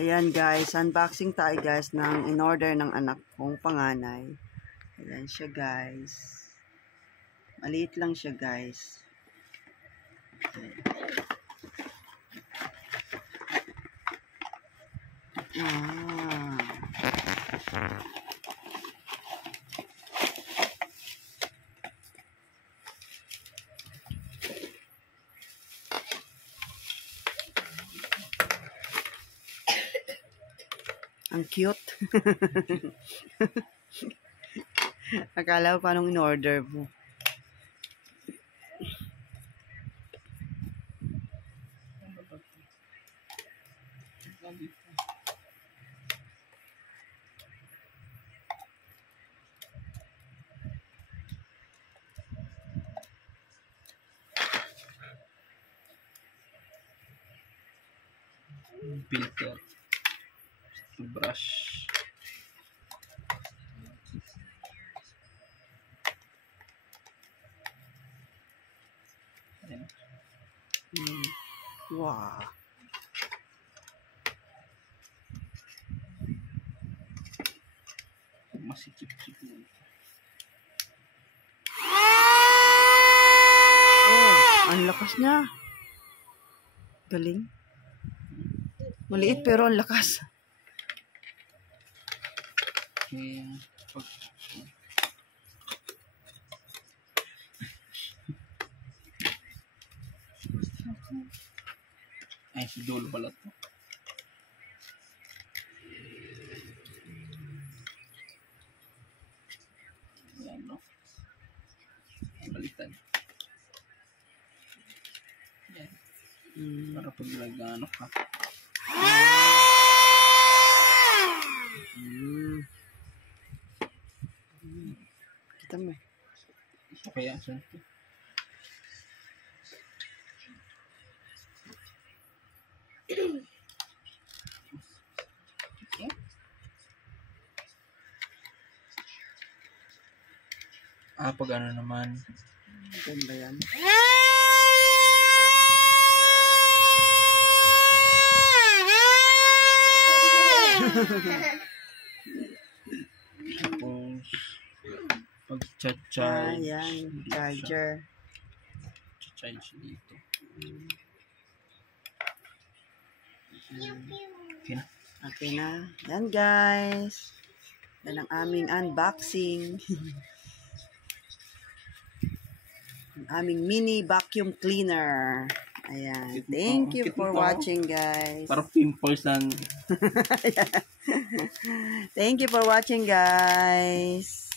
Ayan guys, unboxing tayo guys ng in-order ng anak kong panganay. Ayan siya guys. Maliit lang siya guys. Ang cute. Akala ko paano in-order mo. Filter, brush, Wow. masikip-sikip. Oh, ang lakas niya. Galing. Maliit pero ang lakas. Ay, si dulo pala to. Ayan, no? Baliktad. Ayan. Para pag nag-ano ka. Kita mo. Kaya saan ito? Pag ano naman. Ganda yan. Tapos, pag charge. Yan, charger. Charge dito. Okay na. Okay na. Yan guys. Yan ang aming unboxing. Ang aming mini vacuum cleaner. Ayan. Thank you for watching guys. Parang pimples lang. Thank you for watching guys.